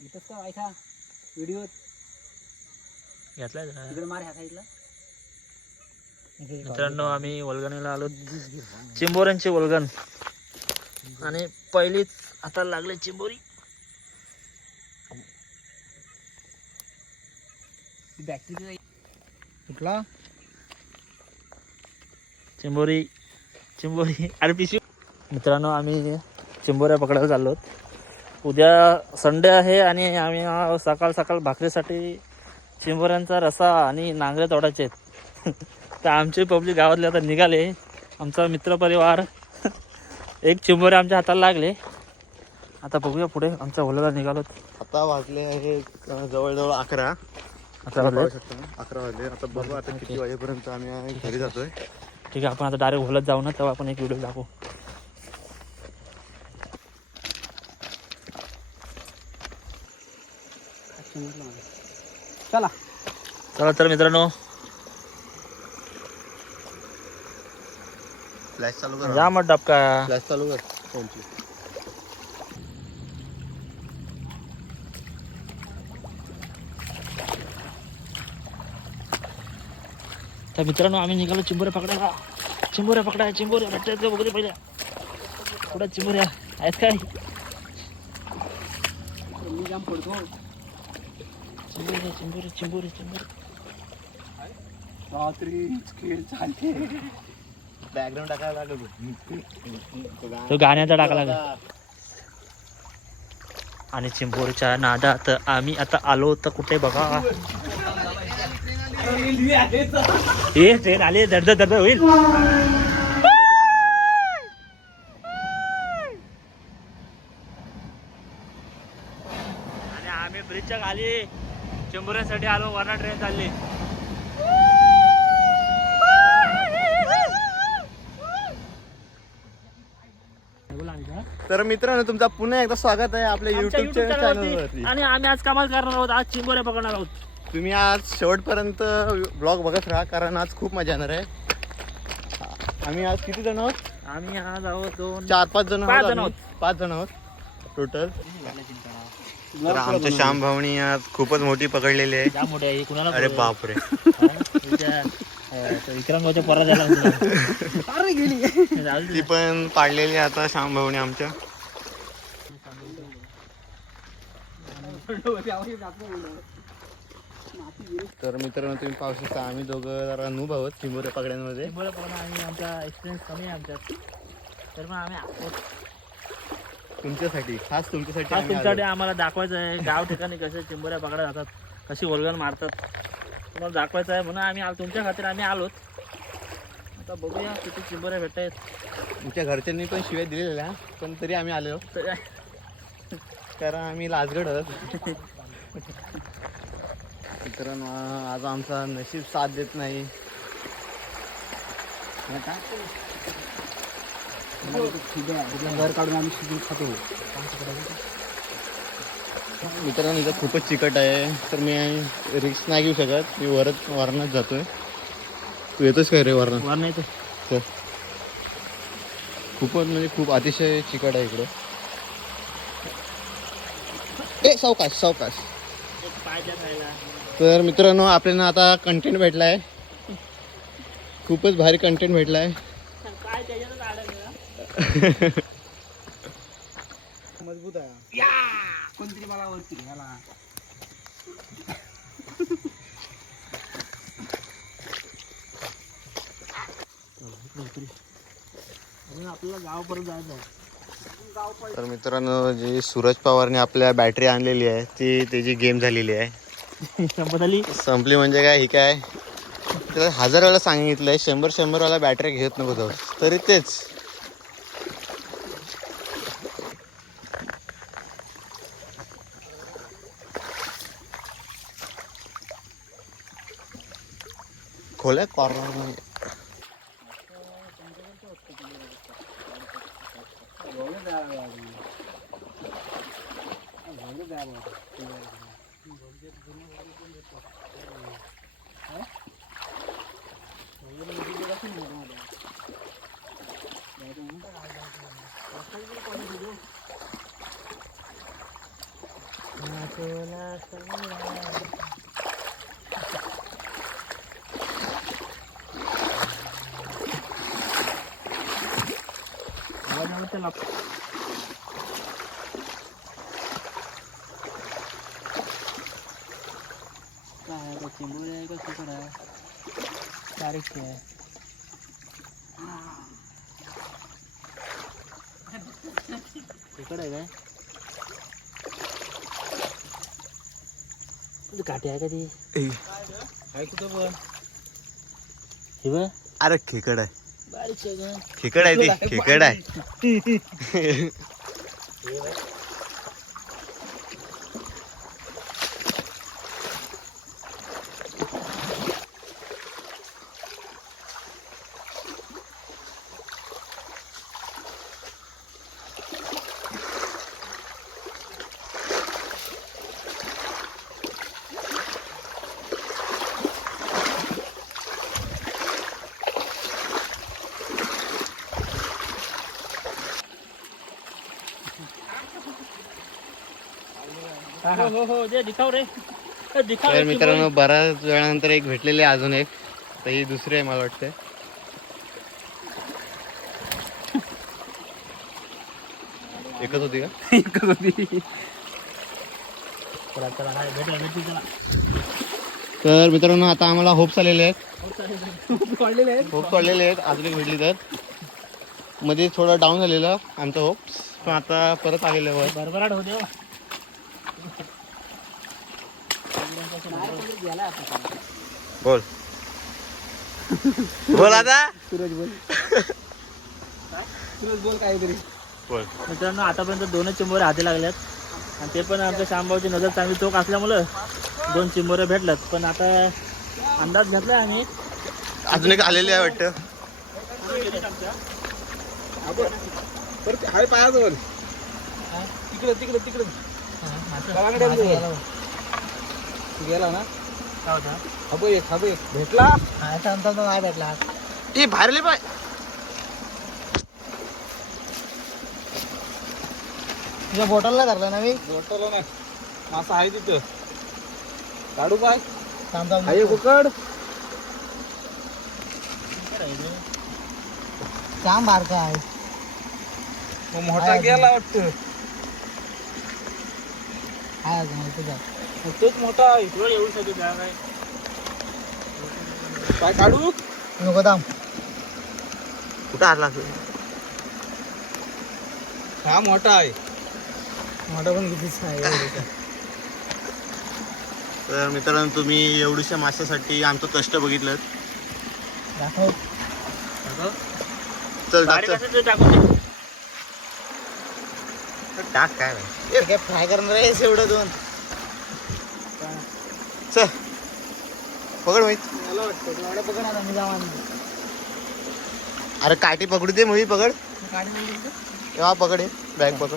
इथंच का ऐका? व्हिडिओ घेतलाय जरा. तिकडे मार ह्या साईडला. मित्रांनो आम्ही वलगणीला आलो. चिंबोऱ्यांची वलगण. आणि पहिलीच आता लागले चिंबोरी. बॅटरी कुठला? चिंबोरी. चिंबोरी. अरे पिशवी. मित्रांनो आम्ही चिंबोऱ्या पकडायला चाललो उद्या संडे आहे आणि आम्ही सकाळ सकाळ भाकरीसाठी चिंबोऱ्यांचा रसा आणि नांगरे तोडायचे आहेत. तर आमचे पब्लिक गावातले आता निघाले. आमचा मित्रपरिवार एक चिंबोरे आमच्या हाताला लागले. आता बघूया पुढे. आमच्या ओल्याला निघालो. आता वाजले आहे जवळजवळ अकरा. आता अकरा वाजले. आता बघू आता किती वाजेपर्यंत आम्ही घरी जातोय. ठीक आहे. आपण आता डायरेक्ट ओलत जाऊ ना तेव्हा आपण एक व्हिडिओ दाखवू. चला. चला तर मित्रांनो. फ्लॅश चालू कर. जा मग डबका. फ्लॅश चालू कर. फोनची तर मित्रांनो आम्ही निघालो चिंबोऱ्या पकडायला. चिंबोऱ्या पकडाय चिंबोऱ्या. भेटतात का बघू पहिल्या. कुठं चिंबोऱ्या आहेत काय? मी जाम पडतो. रात्री खेळ चालते. बॅकग्राऊंड टाकायला लागलो. तो गाण्याचा टाकला का आणि चिंबोरीच्या नादात आम्ही आता आलो तर कुठे बघा? हे ट्रेन आली दर्द दर्द होईल. आणि आम्ही ब्रिजच्या खाली. चिंबोऱ्यासाठी आलो वरना ट्रेन चालली. तर मित्रांनो तुमचा पुन्हा एकदा स्वागत आहे आपल्या channel चॅनलवरती वरती. आणि आम्ही आज कमाल करणार आहोत आज चिंबोऱ्या पकडणार आहोत. तुम्ही आज शेवटपर्यंत ब्लॉग बघत राहा कारण आज खूप मजा येणार आहे. आम्ही आज किती जण आहोत? आम्ही आज आहोत दोन चार पाच जण आहोत. पाच जण आहोत. टोटल तर आमच्या श्याम भावनी आज खूपच मोठी पकडलेली आहे अरे? बापरे हा? तुझ्या, अं, तो विक्रम भाऊच्या पोरा झाला गेली. ती पण पाडलेली आहे आता श्याम भावनी आमच्या तर मित्रांनो तुम्ही पाहू शकता आम्ही दोघं जरा नूब आहोत चिंबोऱ्या पकड्यांमध्ये आम्ही आमचा एक्सपिरियन्स कमी आहे आमच्यात तर मग आम्ही. तुमच्यासाठी खास तुमच्यासाठी आम्ही तुमच्यासाठी. आम्हाला दाखवायचं आहे. गाव ठिकाणी कसे चिंबोऱ्या पकडा जातात कशी वल्गन मारतात तुम्हाला दाखवायचं आहे. म्हणून आम्ही आलो. तुमच्या खातीर आम्ही आलोत. आता बघूया किती चिंबोऱ्या भेटत आहेत. तुमच्या घरच्यांनी पण शिवाय दिलेल्या पण तरी आम्ही आलो. तर कारण आम्ही लाजगड आहोत. मित्रांनो आज आमचा नशीब साथ देत नाही. घर काढून आम्ही शिजून खातो मित्रांनो इथं खूपच चिकट आहे. तर मी रिक्स नाही घेऊ शकत. मी वरच वरणात जातोय. तू येतोस काय रे वरणात वर नाही तर खूपच म्हणजे खूप अतिशय चिकट आहे इकडं. ए सावकाश सावकाश. तर मित्रांनो आपल्याला आता कंटेंट भेटला आहे खूपच भारी कंटेंट भेटला आहे मजबूत आहे कोणतरी मला वरती घ्यायला अजून आपल्याला गावापर्यंत जायचं आहे तर मित्रांनो जी सूरज पवारने आपल्या बॅटरी आणलेली आहे ती त्याची गेम झालेली आहे. संपली म्हणजे काय ही काय? त्याला हजार वेळा सांगितलंय शंभर शंभर वाला बॅटरी घेत नको जाऊ. तरी तेच. golek orang काय चिंबोरी आहे का सुकड आहे? तारीख आहे. सुकड आहे काय? तुझी काठी आहे का ती? काय कुठं पण. हे बघ. अरे खेकड आहे आहे. खेकड आहे ती खेकड आहे हो हो. हो दे दिखाव रे. दिखाव तर मित्रांनो बऱ्याच वेळानंतर एक भेटलेली अजून एक. तर ही दुसरी आहे मला वाटतं एकच होती का? एकच होती. तर मित्रांनो आता आम्हाला होप्स आलेले आहेत. होप्स वाढलेले आहेत. अजून एक भेटली तर. मध्ये थोडं डाऊन झालेलं आमचं होप्स. पण आता परत आलेलं वर भरभराट होते हो बोल. बोल आता. सूरज बोल. सूरज बोल काहीतरी. बोल. मित्रांनो आतापर्यंत दोनच चिंबोरे हाती लागल्यात. आणि ते पण आमच्या शामभाऊची नजर चांगली चोख असल्यामुळं दोन चिंबोरे भेटल्यात. पण आता अंदाज घेतलाय आम्ही. अजून एक आलेले आहे वाटतं. परत हाय बोल तिकडं तिकडं तिकडं. गेला ना? हा बघ एक हा बघ एक. भेटला? नाही भेटला. ए बाहेरले पाय तुझ्या बॉटलला धरला ना मी? भेटलो ना मासा आहे तिथं. काढू पाय थांब थांब. हाय कुकड काम बारका आहे. मग मोठा गेला वाटतं. अजून तुझा तोच मोठा आहे येऊ शकतो त्या काय? काय काढू? नको थांब. कुठं आला हा मोठा आहे. मोठा पण कितीच आहे तर मित्रांनो तुम्ही एवढ्याशा माशासाठी आमचं कष्ट बघितलं. दाखव. चल टाक चल. टाक काय फ्राय करणार आहे एवढं दोन. चल. पकड माहीत मला वाटतं एवढं बघ ना मी जावा अरे काठी पकडू दे मग पकड. गाडी तेव्हा पकड बॅग पकड.